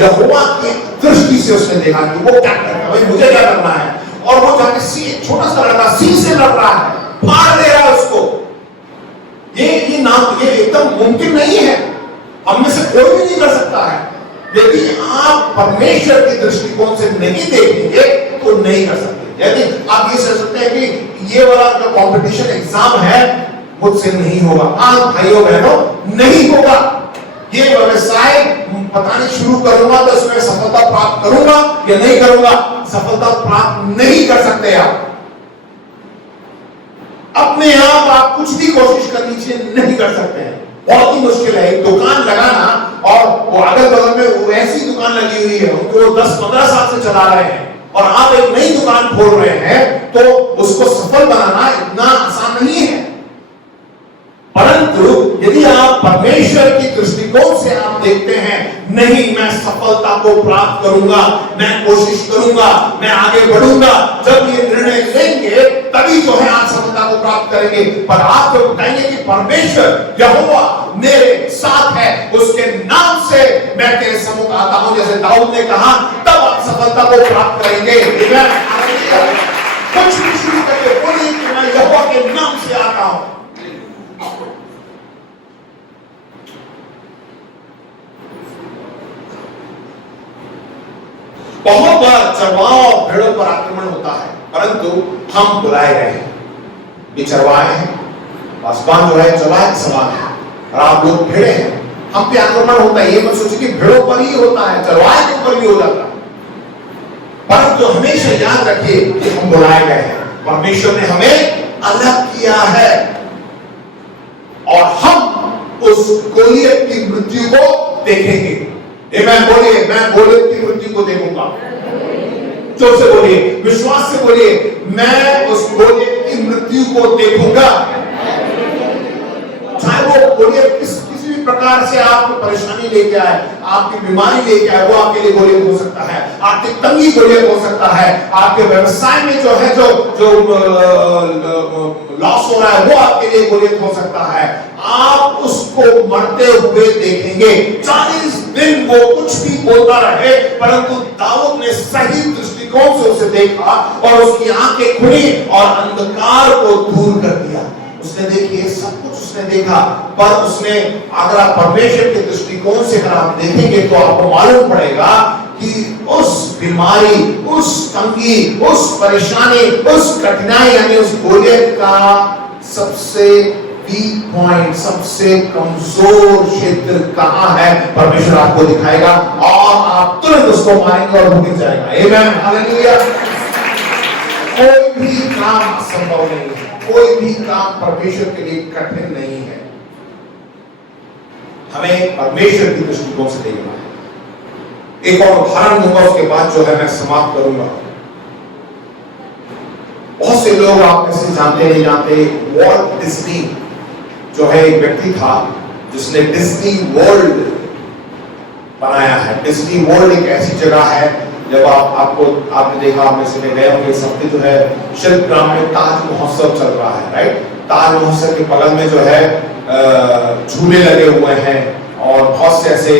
यहोवा की दृष्टि से उसने देखा कि वो क्या करना है, भाई मुझे क्या करना है। और वो जाके छोटा सा लड़का सिंह से लड़ रहा है, मार दे रहा है उसको। ये एकदम मुमकिन नहीं है, हम में से कोई भी नहीं कर सकता है। यदि आप परमेश्वर की दृष्टिकोण से नहीं देखेंगे तो नहीं कर सकते। यदि आप ये सोच सकते हैं कि ये वाला जो कंपटीशन एग्जाम है मुझसे नहीं होगा, हाँ भाइयों बहनों, नहीं होगा। ये व्यवसाय पता नहीं शुरू करूंगा तो इसमें सफलता प्राप्त करूंगा या नहीं करूंगा, सफलता प्राप्त नहीं कर सकते आप। अपने आप कुछ भी कोशिश कर लीजिए, नहीं कर सकते हैं, बहुत ही मुश्किल है। एक दुकान लगाना, और वो अगल बगल में वो ऐसी दुकान लगी हुई है, उनको 10-15 साल से चला रहे हैं, और आप एक नई दुकान खोल रहे हैं तो उसको सफल बनाना इतना आसान नहीं है। परंतु यदि आप परमेश्वर की दृष्टिकोण से आप देखते हैं, नहीं मैं सफलता को प्राप्त करूंगा, मैं कोशिश करूंगा, मैं आगे बढ़ूंगा, जब ये निर्णय लेंगे तभी जो है आप सफलता को प्राप्त करेंगे। पर आप जो कहेंगे कि परमेश्वर यहोवा मेरे साथ है, उसके नाम से मैं तेरे सम्मुख आता हूं, जैसे दाऊद ने कहा, तब आप सफलता को प्राप्त करेंगे। कुछ भी शुरू करके बोलिए कि मैं यहोवा के नाम से आता हूं। बहुत बार चरवाहों और भेड़ों पर आक्रमण होता है, परंतु हम बुलाए गए हैं। ये चरवाहे हैं, पासवान जो है चरवाहे के समान है, और आप लोग भेड़े हैं। हम पे आक्रमण होता है, ये मत सोचिए कि भेड़ों पर ही होता है, चरवाहे के ऊपर भी हो जाता है। परंतु हमेशा याद रखिए कि हम बुलाए गए हैं, परमेश्वर ने हमें अलग किया है, और हम उस गोलियत की मृत्यु को देखेंगे। मैं बोलिए, मैं गोलियत की मृत्यु को देखूंगा। जोर से बोलिए, विश्वास से बोलिए, मैं उस गोलियत की मृत्यु को देखूंगा। चाहे वो गोलियत किसी भी प्रकार से आपको परेशानी लेके आए, आपकी बीमारी लेके आए, वो आपके लिए गोलियत हो सकता है, आर्थिक तंगी गोलियत हो सकता है, आपके व्यवसाय में जो है जो लॉस हो रहा है वो आपके लिए गोलियत हो सकता है। आप उसको मरते हुए देखेंगे। 40 दिन वो कुछ भी बोलता रहे, परंतु दाऊद ने सही दृष्टिकोण से उसे देखा और उसकी आंखें खुली और अंधकार को दूर कर दिया। उसने देखिए सब कुछ उसने देखा, पर उसने, अगर आप परमेश्वर के दृष्टिकोण से अगर आप देखेंगे तो आपको मालूम पड़ेगा कि उस बीमारी, उस तंगी, उस परेशानी, उस कठिनाई यानी उस गोलियत का सबसे वीक पॉइंट, सबसे कमजोर क्षेत्र कहां है, परमेश्वर आपको दिखाएगा और आप तुरंत उसको मारेंगे और वो गिर जाएगा। आमीन, हालेलुया। कोई भी काम असंभव नहीं है, कोई भी काम परमेश्वर के लिए कठिन नहीं है। हमें परमेश्वर की दृष्टिकोण से देखना है। एक और उदाहरण दूंगा, उसके बाद जो है मैं समाप्त करूंगा। बहुत से लोग आप में से जानते नहीं जानते, वॉल्ट डिज्नी जो है एक व्यक्ति था जिसने डिज्नी वर्ल्ड बनाया है। डिज्नी वर्ल्ड एक ऐसी जगह है, जब आपने देखा, आप में से गए होंगे इस हफ्ते जो है शिल्पग्राम में ताज महोत्सव चल रहा है, राइट। ताज महोत्सव के बगल में जो है झूले लगे हुए हैं और बहुत से ऐसे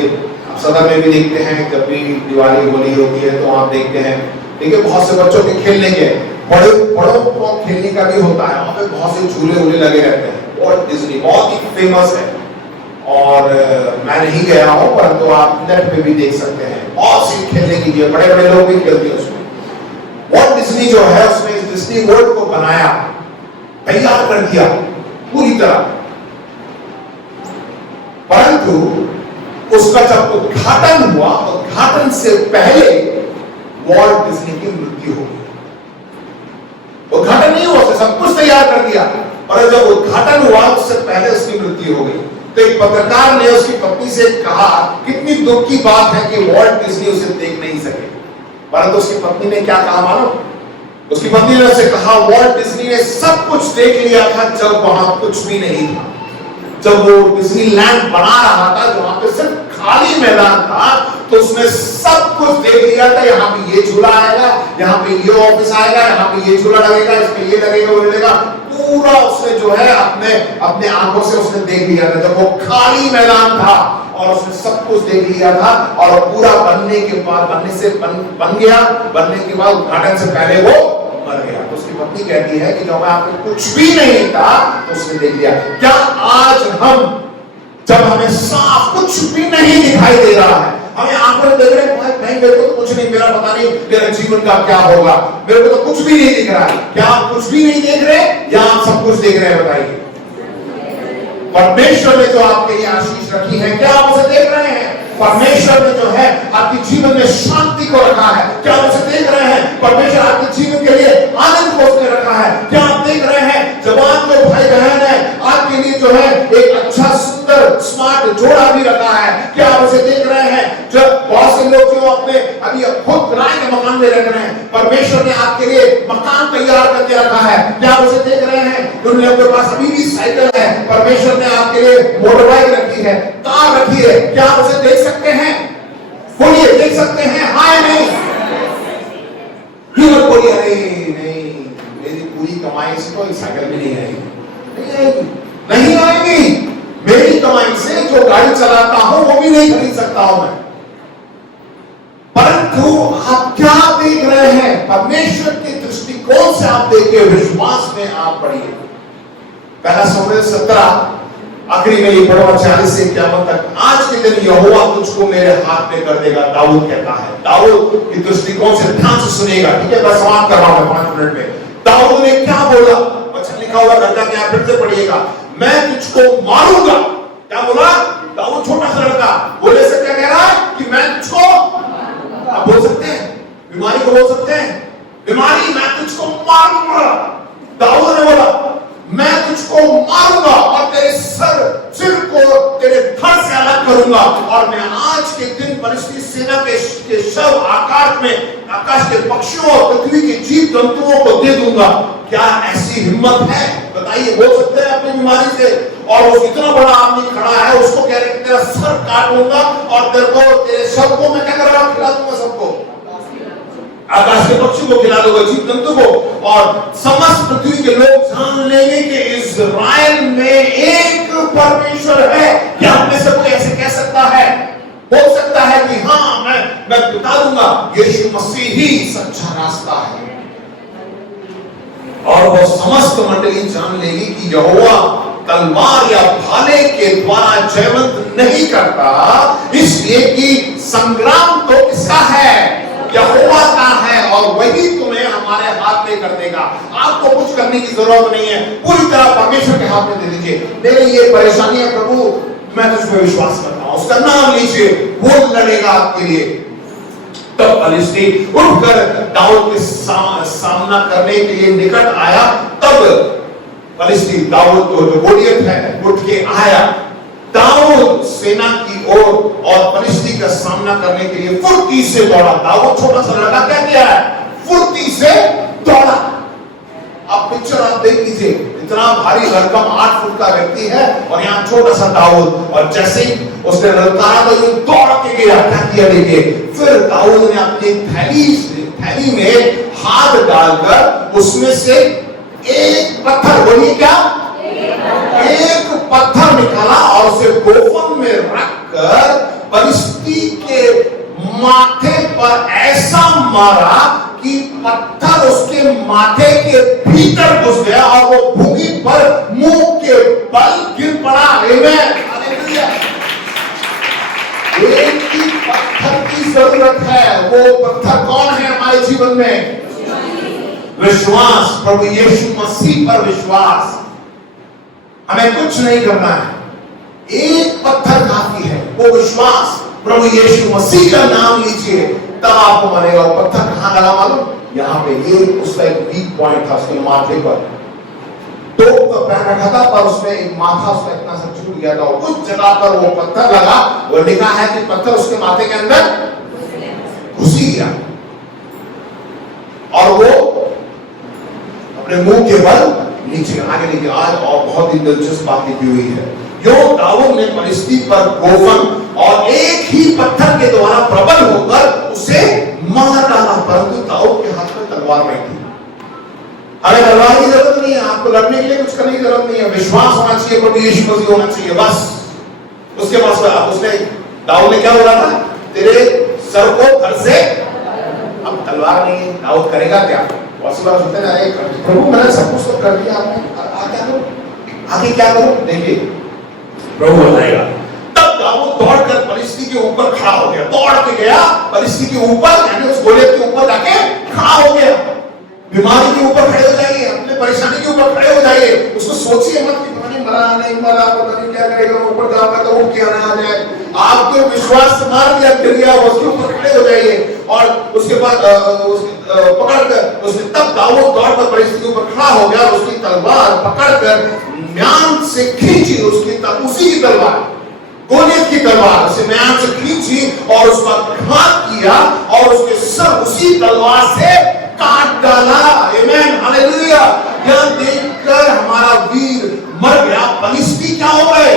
आप सदर में भी देखते हैं, जब भी दिवाली होली होती है तो आप देखते हैं, ठीक है, बहुत से बच्चों के खेलने के, बड़ों को खेलने का भी होता है, वहां पे बहुत से झूले वूले लगे रहते हैं। वॉल्ट डिज्नी बहुत ही फेमस है और मैं नहीं गया हूं, परंतु आप नेट पे भी देख सकते हैं, बहुत सी खेलने की चीजें, बड़े बड़े लोग भी खेलते हैं उसमें। वॉल्ट डिज्नी जो है उसने इस डिज्नी वर्ल्ड को बनाया, तैयार कर दिया पूरी तरह, परंतु उसका जब उद्घाटन हुआ, उद्घाटन से पहले वॉल्ट डिज्नी की मृत्यु हो गई। उद्घाटन नहीं हुआ, उसने सब कुछ तैयार कर दिया, और जब उद्घाटन हुआ उससे पहले उसकी मृत्यु हो गई। तो एक पत्रकार ने उसकी पत्नी से कहा, कितनी दुख की बात है कि वॉल्ट डिज्नी उसे देख नहीं सके। परंतु उसकी पत्नी ने क्या कहा मानो, उसकी पत्नी ने उसे कहा, वॉल्ट डिज्नी ने सब कुछ देख लिया था जब वहां कुछ भी नहीं था। जब वो डिज्नीलैंड बना रहा था, जहां पे सिर्फ खाली मैदान था, तो उसने सब कुछ देख लिया था। यहाँ पे ये झूला आएगा, यहाँ पे ये ऑफिस आएगा, यहाँ पे ये झूला लगेगा, इसमें ये लगेगा, वो लगेगा, पूरा उसने जो है अपने आंखों से उसने देख लिया था जब वो खाली मैदान था, और उसने सब कुछ देख लिया था। और पूरा बनने के बाद, बन गया, बनने के बाद उद्घाटन से पहले वो मर गया। तो उसकी पत्नी कहती है कि जब मैं आपको कुछ भी नहीं था तो उसने देख लिया। क्या आज हम, जब हमें साफ कुछ भी नहीं दिखाई दे रहा है, हमें आंखों में देख रहे हैं, नहीं मेरे को तो कुछ नहीं, मेरा पता नहीं मेरा जीवन का क्या होगा, मेरे को तो कुछ भी नहीं दिख रहा है। क्या आप कुछ भी नहीं देख रहे या आप सब कुछ देख रहे हैं? बताइए। परमेश्वर ने जो आपके लिए आशीष रखी है, क्या आप उसे देख रहे हैं? परमेश्वर ने जो है आपके जीवन में शांति को रखा है, क्या आप उसे देख रहे हैं? परमेश्वर आपके जीवन के लिए आनंद को उसने रखा है, क्या आप देख रहे हैं? जवान जो भाई बहन है, आपके लिए जो है एक अच्छा सुंदर स्मार्ट जोड़ा भी रखा है, क्या आप उसे देख रहे हैं? जब बहुत से लोग जो अपने अभी खुद किराए के मकान में रह रहे हैं, परमेश्वर ने आपके लिए मकान तैयार करके रखा है, क्या आप उसे देख रहे हैं? दुनिया के पास अभी भी साइकिल है, परमेश्वर ने आपके लिए मोटर बाइक रखी है, कार रखी है, क्या आप उसे देख सकते हैं? बोलिए, देख सकते हैं? हाँ या नहीं? क्यों बोलिए? अरे नहीं, मेरी पूरी कमाई से तो साइकिल भी नहीं आएगी, नहीं आएगी। मेरी कमाई से जो गाड़ी चलाता हूं वो भी नहीं खरीद सकता हूं मैं। परंतु आप क्या देख रहे हैं? परमेश्वर के दृष्टिकोण से आप देखिए, विश्वास में आप बढ़िए। पहला समूएल 17 आखिरी में ये पढ़ो 40 से 51 तक। आज के दिन यहोवा तुझको मेरे हाथ में कर देगा, दाऊद कहता है। दाऊद की दृष्टिकोण से ध्यान से सुनेगा, ठीक है? मैं समाप्त कर रहा हूं 5 मिनट में। दाऊद ने क्या बोला? वचन लिखा हुआ घंटा में, आप फिर से पढ़िएगा। मैं तुझको मारूंगा। क्या बोला? दाऊद छोटा सा लड़का बोले से क्या कह रहा है कि मैं तुझको, आप बोल सकते हैं, बीमारी को बोल सकते हैं, बीमारी मैं तुझको मारूंगा। दाऊद ने बोला मैं तुझको मारूंगा और तेरे सिर को तेरे धड़ से अलग करूंगा, और मैं आज के दिन परिस्थिति सेना के शव आकाश के पक्षियों और पृथ्वी के जीव जंतुओं को दे दूंगा। क्या ऐसी हिम्मत है? बताइए, बोल सकते हैं अपनी बीमारी से? और वो इतना बड़ा आदमी खड़ा है, उसको कह रहे तेरा सर काट लूंगा और तेरे शव को मैं क्या कर रहा हूं, खिला दूंगा सबको, आकाश के पक्षी को खिला दूंगा, जीव जंतु को, और समस्त पृथ्वी के लोग जान लेंगे कि इस्राएल में एक परमेश्वर है। क्या हम में से कोई ऐसे कह सकता है, बोल सकता है कि हाँ मैं बता दूंगा यीशु मसीह ही सच्चा रास्ता है? और वो समस्त मंडली जान लेगी कि यहोवा तलवार या भाले के द्वारा जयवंत नहीं करता, इसलिए कि संग्राम तो किसका है? यहोवा का है और वही तुम्हें हमारे हाथ में कर देगा। आपको कुछ करने की जरूरत नहीं है, पूरी तरह परमेश्वर के हाथ में दे दीजिए। मेरी ये परेशानी है प्रभु, मैं तुझ पे विश्वास करता हूं, उसका नाम लीजिए, वो लड़ेगा आपके लिए। तब फलिस्ती उठकर दाऊद के सामना करने के लिए निकट आया। तब फलिस्ती दाऊद जो गोलियत है उठ के आया दाऊद सेना की ओर और फलिस्ती का सामना करने के लिए फुर्ती से दौड़ा। दाऊद छोटा सा लड़का क्या किया है? फुर्ती से दौड़ा। अब पिक्चर आप देख लीजिए, इतना भारी भरकम 8 फुट का व्यक्ति है और यहाँ छोटा सा दाऊद, और जैसे ही उसने ललकारा तो ये दौड़ के गया। क्या किया देखिए, फिर दाऊद ने अपनी थैली में हाथ डालकर उसमें से एक पत्थर, बोलिए क्या, एक पत्थर निकाला और उसे गोफन में रखकर फलिस्ती के माथे पर ऐसा मारा कि पत्थर उसके माथे के भीतर घुस गया और वो भूमि पर मुंह के बल गिर पड़ा। आमीन, हालेलुया। एक ही पत्थर की जरूरत है, वो पत्थर कौन है हमारे जीवन में? विश्वास, प्रभु यीशु मसीह पर विश्वास। हमें कुछ नहीं करना है, एक पत्थर काफी है, वो विश्वास। प्रभु यीशु मसीह का नाम लीजिए, तब आपको मानेगा। वो पत्थर कहां लगा मालूम? यहाँ पे, ये उसका एक वीक पॉइंट था उसके माथे पर। तो पैर रखा था पर उसमें एक माथा उसका इतना सा छूट गया था, उस जगह पर वो पत्थर लगा। वो लिखा है कि पत्थर उसके माथे के अंदर घुस गया और वो अपने मुंह के बल नीचे आगे लेके आज। और बहुत ही दिलचस्प बात लिखी हुई है, जो दाऊद ने फलिस्ती पर गोफन और एक ही पत्थर के द्वारा प्रबल होकर उसे मार डाला, परंतु दाऊद के हाथ में तलवार नहीं थी। हमें तलवार की जरूरत नहीं है, आपको लड़ने के लिए कुछ करने की जरूरत नहीं है, विश्वास होना चाहिए, प्रभु यीशु मसीह होना चाहिए, बस। उसके पास उसने, दाऊद ने क्या बोला था? तेरे सर को धड़ से, अब तलवार नहीं है, दाऊद करेगा क्या? बहुत बार सुनते ना, प्रभु मैंने सब कुछ तो कर दिया, आगे क्या करूं? देखिए प्रभु बताएगा। तब दाऊद दौड़कर फलिस्ती के ऊपर खड़ा हो गया, दौड़ के गया फलिस्ती के ऊपर, यानी उस गोलियत के ऊपर जाके खड़ा हो गया। बीमारी के ऊपर खड़े हो जाइए, अपने परेशानी के ऊपर खड़े हो जाइए। उसको सोचिए मत कि पता नहीं मरा नहीं मरा, पता नहीं क्या करेगा, ऊपर जाऊंगा तो वो क्या ना आ जाए। आपके विश्वास से मार दिया, गिर गया, उसके ऊपर खड़े हो जाइए और उसके बाद पकड़कर उसने, तब दाऊद दौड़कर फलिस्ती के ऊपर खड़ा हो गया, उसकी तलवार पकड़कर म्यान से खींची, उसकी उसी की तलवार, गोलियत की तलवार उसे म्यान से खींची और उसका घात किया और उसके सर उसी तलवार से काट डाला। आमीन, हालेलुया। यह देखकर हमारा वीर मर गया, फलिस्ती क्या हो गए?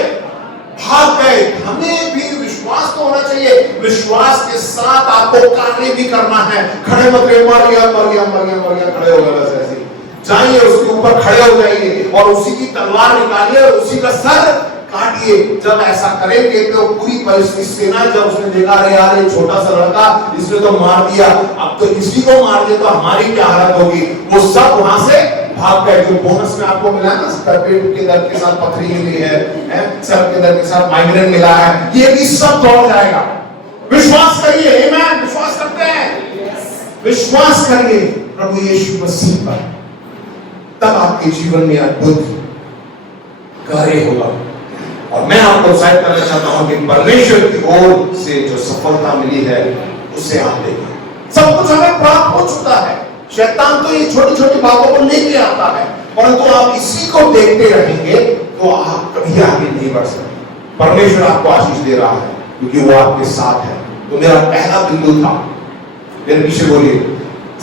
भाग गए। हमें भी विश्वास तो होना चाहिए, विश्वास के साथ आपको कार्य भी करना है। खड़े मत रहिए, मर गया मर गया मर गया मर गया, खड़े हो गए, बस ऐसे जाइए, उसके ऊपर खड़े हो जाइए और उसी की तलवार निकालिए और उसी का सर काटिए। जब ऐसा करेंगे तो पूरी परिस्थिति सेना, जब उसने देखा अरे यार ये छोटा सा लड़का, इसने तो मार दिया, अब तो इसी को मार दिया तो हमारी क्या हालत होगी, वो सब वहां से भाग गए। जो बोनस में आपको मिला ना, पेट के दर्द के साथ पथरी मिली है, सर के दर्द के साथ माइग्रेन मिला है, ये भी सब दौड़ जाएगा। विश्वास करिए, आमीन, विश्वास करते हैं, विश्वास करिए प्रभु यीशु मसीह पर, तब आपके जीवन में अद्भुत कार्य होगा। और मैं आपको उत्साहित करना चाहता हूं कि परमेश्वर की ओर से जो सफलता मिली है उससे आप देखें, सब कुछ हमें प्राप्त हो चुका है। शैतान तो ये छोटी छोटी बातों को लेके आता है, परंतु आप इसी को देखते रहेंगे तो आप कभी आगे नहीं बढ़ सकते। परमेश्वर आपको आशीष दे रहा है क्योंकि वो आपके साथ है। तो मेरा पहला बिंदु था, मेरे पीछे बोलिए,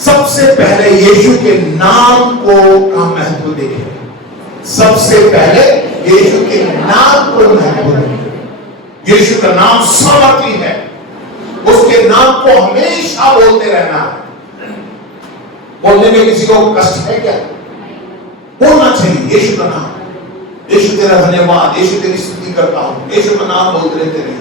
सबसे पहले यीशु के नाम को का महत्व देखें। सबसे पहले यीशु के नाम को महत्व देखें। यीशु का नाम सामर्थी है, उसके नाम को हमेशा बोलते रहना है। बोलने में किसी को कष्ट है क्या? बोलना चाहिए यीशु का नाम। यीशु तेरा धन्यवाद, यीशु तेरी स्तुति करता हूं, यीशु का नाम बोलते रहते रहिए।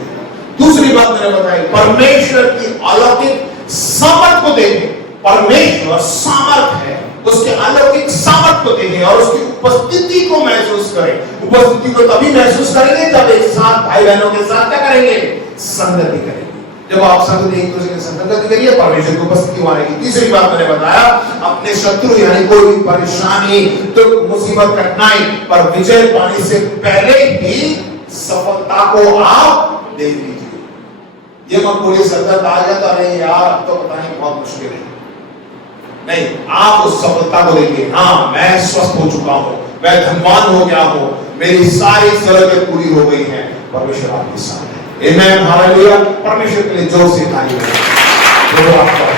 दूसरी बात मैंने बताई, परमेश्वर की अलौकिक सामर्थ को देखें। परमेश्वर सामर्थ है, उसके अलौकिक सामर्थ को देखें और उसकी उपस्थिति को महसूस करें। उपस्थिति को तभी महसूस करेंगे जब एक साथ भाई बहनों के साथ क्या करेंगे? संगति करेंगे। जब आप सब एक दूसरे के संगत करिए, परमेश्वर की उपस्थिति आने की। तीसरी बात मैंने बताया, अपने शत्रु यानी कोई भी परेशानी, दुख, मुसीबत, कठिनाई पर विजय पाने से पहले ही सफलता को आप देख लीजिए। ये मत बोलिए संगत आ गया तो नहीं यार अब तो पता नहीं बहुत मुश्किल है। नहीं, आप उस सफलता को देखिए, हाँ मैं स्वस्थ हो चुका हूं, मैं धनवान हो गया हूं, मेरी सारी जरूरतें पूरी हो गई हैं, परमेश्वर आपके साथ है। आमेन, हालेलुया। परमेश्वर के लिए जोर से ताली बजाएं।